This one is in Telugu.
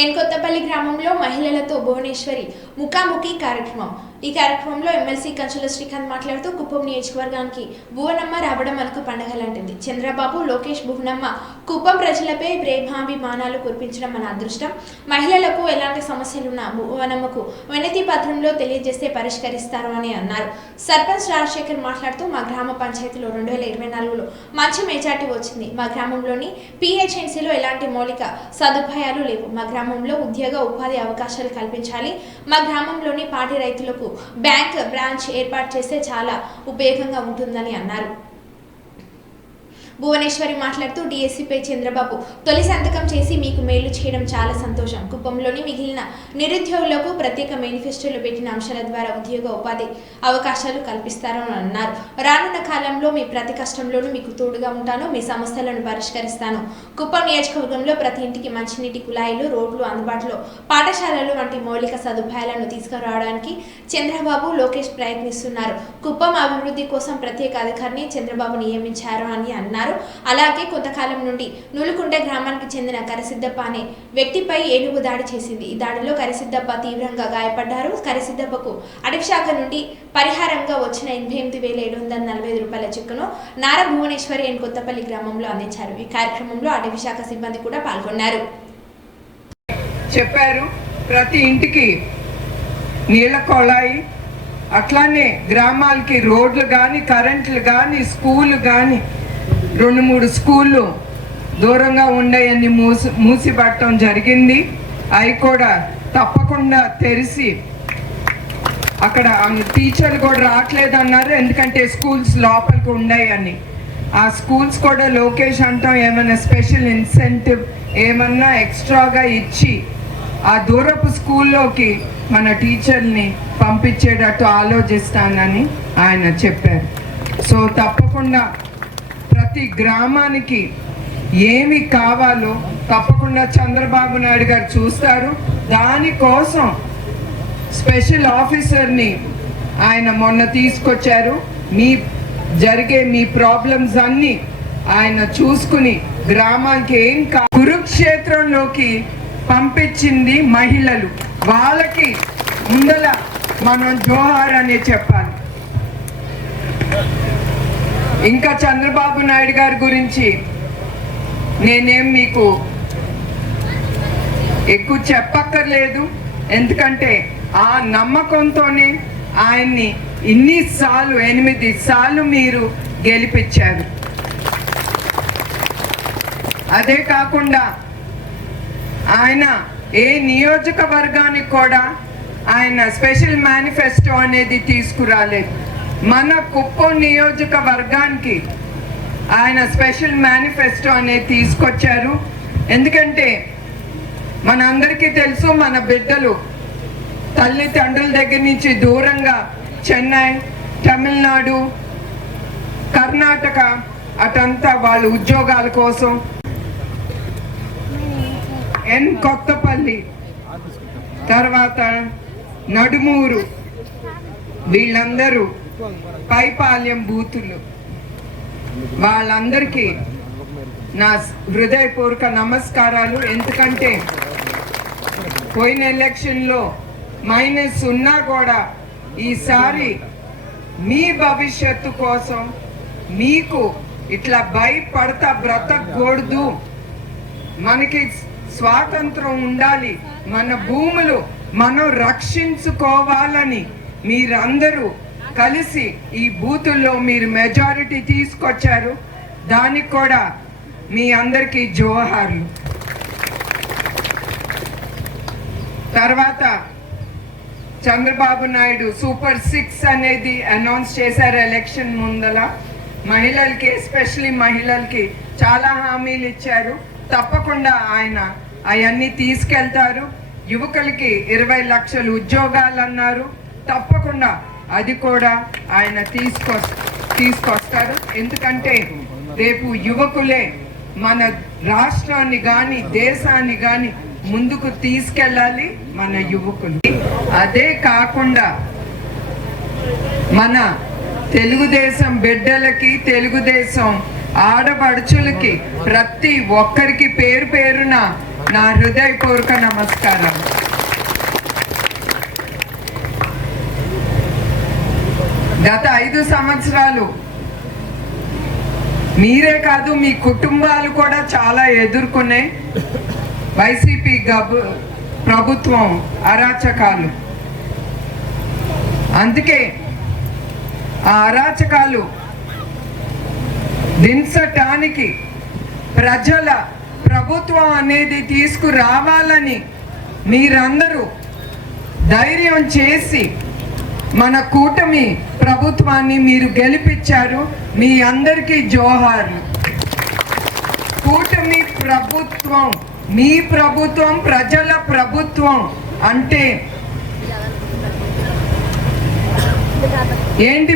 ఏన్కొత్తపల్లి గ్రామంలో మహిళలతో భువనేశ్వరి ముఖాముఖి కార్యక్రమం. ఈ కార్యక్రమంలో ఎమ్మెల్సీ కంచుల శ్రీకాంత్ మాట్లాడుతూ కుప్పం నియోజకవర్గానికి భువనమ్మ రావడం మనకు పండగ లాంటిది. చంద్రబాబు, లోకేష్, భువనమ్మ కుప్పం ప్రజలపై ప్రేమాభిమానాలు కురిపించడం మన అదృష్టం. మహిళలకు ఎలాంటి సమస్యలున్నా భువనమ్మకు వినతి పత్రంలో తెలియజేస్తే పరిష్కరిస్తారు అని అన్నారు. సర్పంచ్ రాజశేఖర్ మాట్లాడుతూ మా గ్రామ పంచాయతీలో 2024లో మంచి మెజార్టీ వచ్చింది. మా గ్రామంలోని పిహెచ్ఎన్సీలో ఎలాంటి మౌలిక సదుపాయాలు లేవు. మా గ్రామంలో ఉద్యోగ ఉపాధి అవకాశాలు కల్పించాలి. మా గ్రామంలోని పాడి రైతులకు బ్యాంక్ బ్రాంచ్ ఏర్పాటు చేస్తే చాలా ఉపయోగంగా ఉంటుందని అన్నారు. భువనేశ్వరి మాట్లాడుతూ డిఎస్సీపై చంద్రబాబు తొలి సంతకం చేసి మీకు మేలు చేయడం చాలా సంతోషం. కుప్పంలోని మిగిలిన నిరుద్యోగులకు ప్రత్యేక మేనిఫెస్టోలో పెట్టిన అంశాల ద్వారా ఉద్యోగ ఉపాధి అవకాశాలు కల్పిస్తారని అన్నారు. రానున్న కాలంలో మీ ప్రతి కష్టంలోనూ మీకు తోడుగా ఉంటాను. మీ సమస్యలను పరిష్కరిస్తాను. కుప్పం నియోజకవర్గంలో ప్రతి ఇంటికి మంచినీటి కుళాయిలు, రోడ్లు అందుబాటులో, పాఠశాలలు వంటి మౌలిక సదుపాయాలను తీసుకురావడానికి చంద్రబాబు, లోకేష్ ప్రయత్నిస్తున్నారు. కుప్పం అభివృద్ధి కోసం ప్రత్యేక అధికారిని చంద్రబాబు నియమించారు అని అన్నారు. అలాగే కొంతకాలం నుండి నూలుకుంట గ్రామానికి చెందిన కరిసిద్దప్ప అనే వ్యక్తిపై ఏనుగు దాడి చేసింది. ఈ దాడిలో కరిసిద్దప్ప తీవ్రంగా గాయపడ్డారు. కరిసిద్దప్పకు అటవీ శాఖ నుండి పరిహారంగా వచ్చిన 88,745 రూపాయల చెక్కును నారా భువనేశ్వరి ఏన్కొత్తపల్లి గ్రామంలో అందించారు. ఈ కార్యక్రమంలో అటవీ శాఖ సిబ్బంది కూడా పాల్గొన్నారు. చెప్పారు ప్రతి ఇంటికి నీళ్ళ కొళాయి, అట్లానే గ్రామాలకి రోడ్లు కానీ, కరెంట్లు కానీ, స్కూళ్ళు కానీ 2-3 స్కూళ్ళు దూరంగా ఉండేవన్నీ మూసిపట్టడం జరిగింది. అవి కూడా తప్పకుండా తెరిచి అక్కడ టీచర్లు కూడా రావట్లేదు అన్నారు, ఎందుకంటే స్కూల్స్ లోపలికి ఉన్నాయని. ఆ స్కూల్స్ కూడా లోకేష్ అంటాం ఏమైనా స్పెషల్ ఇన్సెంటివ్ ఏమన్నా ఎక్స్ట్రాగా ఇచ్చి ఆ దూరపు స్కూల్లోకి మన టీచర్ని పంపించేటట్టు ఆలోచిస్తానని ఆయన చెప్పారు. సో తప్పకుండా ప్రతి గ్రామానికి ఏమి కావాలో తప్పకుండా చంద్రబాబు నాయుడు గారు చూస్తారు. దానికోసం స్పెషల్ ఆఫీసర్ని ఆయన మొన్న తీసుకొచ్చారు. మీ ప్రాబ్లమ్స్ అన్నీ ఆయన చూసుకుని గ్రామానికి ఏం కురుక్షేత్రంలోకి పంపించింది మహిళలు. వాళ్ళకి ముందల మనం జోహార్ అని చెప్పాలి. ఇంకా చంద్రబాబు నాయుడు గారి గురించి నేనేం మీకు ఎక్కువ చెప్పక్కర్లేదు, ఎందుకంటే ఆ నమ్మకంతోనే ఆయన్ని 8 సార్లు మీరు గెలిపించారు. అదే కాకుండా ఆయన ఏ నియోజకవర్గానికి కూడా ఆయన స్పెషల్ మేనిఫెస్టో అనేది తీసుకురాలేదు. మన కుప్పం నియోజకవర్గానికి ఆయన స్పెషల్ మేనిఫెస్టో అనేది తీసుకొచ్చారు. ఎందుకంటే మనందరికీ తెలుసు, మన బిడ్డలు తల్లిదండ్రుల దగ్గర నుంచి దూరంగా చెన్నై, తమిళనాడు, కర్ణాటక అటంతా వాళ్ళ ఉద్యోగాల కోసం కొత్తపల్లి, తర్వాత నడుమూరు, వీళ్ళందరూ పైపాలెం బూతులు, వాళ్ళందరికీ నా హృదయపూర్వక నమస్కారాలు. ఎందుకంటే పోయిన ఎలక్షన్లో మైనస్ ఉన్నా కూడా ఈసారి మీ భవిష్యత్తు కోసం మీకు ఇట్లా భయపడతా బ్రతకూడదు, మనకి స్వాతంత్రం ఉండాలి, మన భూములు మనం రక్షించుకోవాలని మీరందరూ కలిసి ఈ బూతుల్లో మీరు మెజారిటీ తీసుకొచ్చారు. దానికి కూడా మీ అందరికీ జోహార్లు. తర్వాత చంద్రబాబు నాయుడు సూపర్ 6 అనేది అనౌన్స్ చేశారు ఎలక్షన్ ముందల. మహిళలకి, ఎస్పెషలీ మహిళలకి చాలా హామీలు ఇచ్చారు. తప్పకుండా ఆయన అవన్నీ తీసుకెళ్తారు. యువకులకి 20 లక్షల ఉద్యోగాలు అన్నారు. తప్పకుండా అది కూడా ఆయన తీసుకొస్తారు. ఎందుకంటే రేపు యువకులే మన రాష్ట్రాన్ని కానీ దేశాన్ని కానీ ముందుకు తీసుకెళ్ళాలి, మన యువకులు. అదే కాకుండా మన తెలుగుదేశం బిడ్డలకి, తెలుగుదేశం ఆడపడుచులకి, ప్రతి ఒక్కరికి పేరు పేరున నా హృదయపూర్వక నమస్కారం. గత 5 సంవత్సరాలు మీరే కాదు, మీ కుటుంబాలు కూడా చాలా ఎదుర్కొనే వైసీపీ ప్రభుత్వం అరాచకాలు. అందుకే ఆ అరాచకాలు దించటానికి ప్రజల ప్రభుత్వం అనేది తీసుకురావాలని మీరందరూ ధైర్యం చేసి మన కూటమి ప్రభుత్వాన్ని మీరు గెలిపించారు. మీ అందరికీ జోహార్లు. కూటమి ప్రభుత్వం, మీ ప్రభుత్వం, ప్రజల ప్రభుత్వం అంటే ఏంటి?